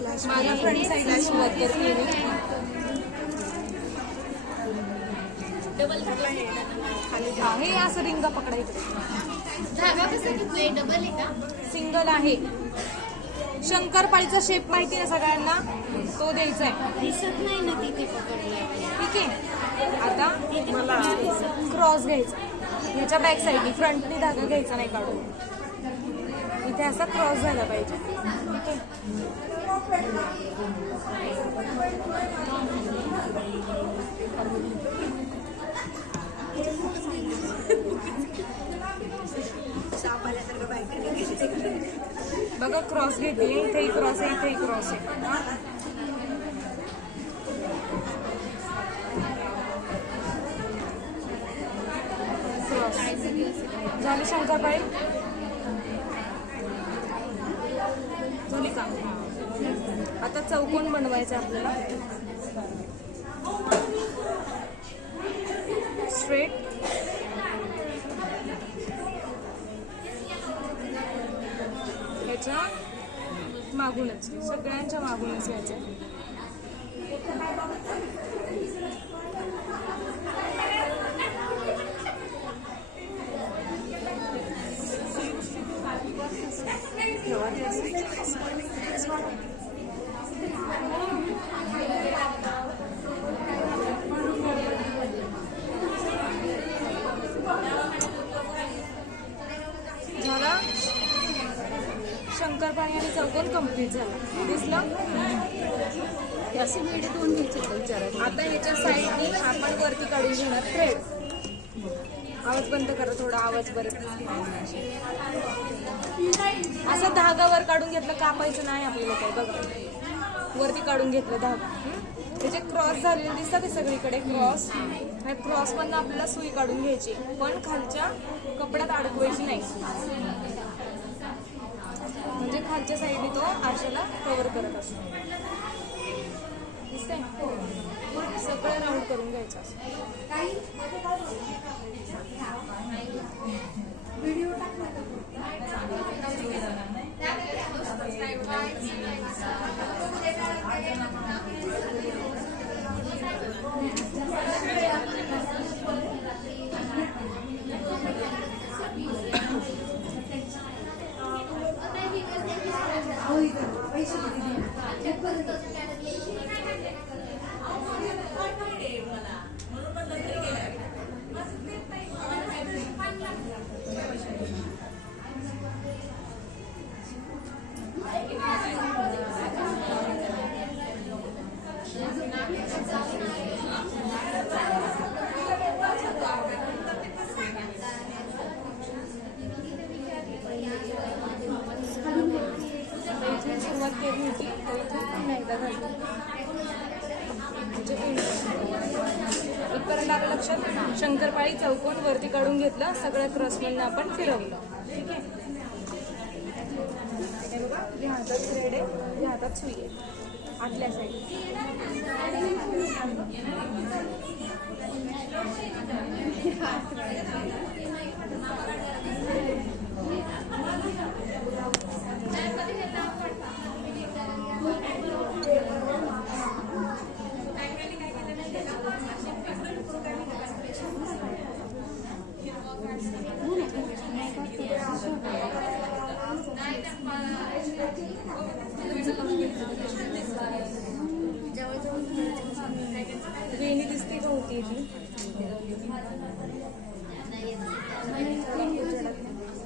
माझ्या फ्रंट साईडला वर्क करते मी. हे असं रिंगा पकडायचं. धागा कसा घेतलाय? डबल आहे का? सिंगल आहे. शंकरपाळीचा शेप माहिती आहे सगळ्यांना, तो द्यायचा आहे. दिसत नाही ना तिथे पकडलं. ठीक आहे. आता मला क्रॉस घ्यायचा. ह्याच्या बॅक साईडनी, फ्रंटनी धागा घ्यायचा नाही काढून. इथे असा क्रॉस झाला पाहिजे. ठीक आहे. बघा क्रॉस घेते. इथेही क्रॉस आहे, इथेही क्रॉस आहे. क्रॉस झाली शंकरपाळी झाली का? आता चौकोन बनवायचा आपल्याला. स्ट्रेट ह्याच्या मागूनच, सगळ्यांच्या मागूनच यायचं. झाला शंकरपाळी आणि चौकोन कंप्लीट झाला. दिसलं? असे वेळे दोन घ्यायचे विचारायला. आता ह्याच्या साईडनी आपण वरती काढून घेणार थ्रेड. आवाज बंद करा थोडा, आवाज बरं. असं धागावर काढून घेतलं, कापायचं नाही आपल्याला काही. बघा वरती काढून घेतलं धागा. त्याचे क्रॉस झालेले दिसतात ते सगळीकडे क्रॉस. ह्या क्रॉस पण आपल्याला सुई काढून घ्यायची, पण खालच्या कपड्यात अडकवायची नाही. म्हणजे खालच्या साईडने तो आरशाला कव्हर करत असतो. दिसतंय? सगळं राऊंड करून घ्यायचं असं. सुरुवात केली होती एकदा झाली. इथपर्यंत आपल्या लक्षात. शंकरपाळी चौकोन वरती काढून घेतलं, सगळ्या क्रॉसमधनं आपण फिरवलं. ठीक आहे. हे बघा, या हातात थ्रेड आहे, या हातात सुई आहे आतल्या साईड. वेणी दिसते का होती ती?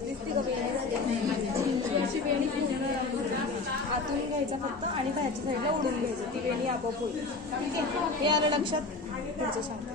दिसते का वेणी? अशी वेणी आतून घ्यायचा फक्त आणि बाहेरच्या साईडला उडून घ्यायचं. ती वेणी आपोआप होईल. ठीक आहे. हे आलं लक्षात? पुढचं सांगते.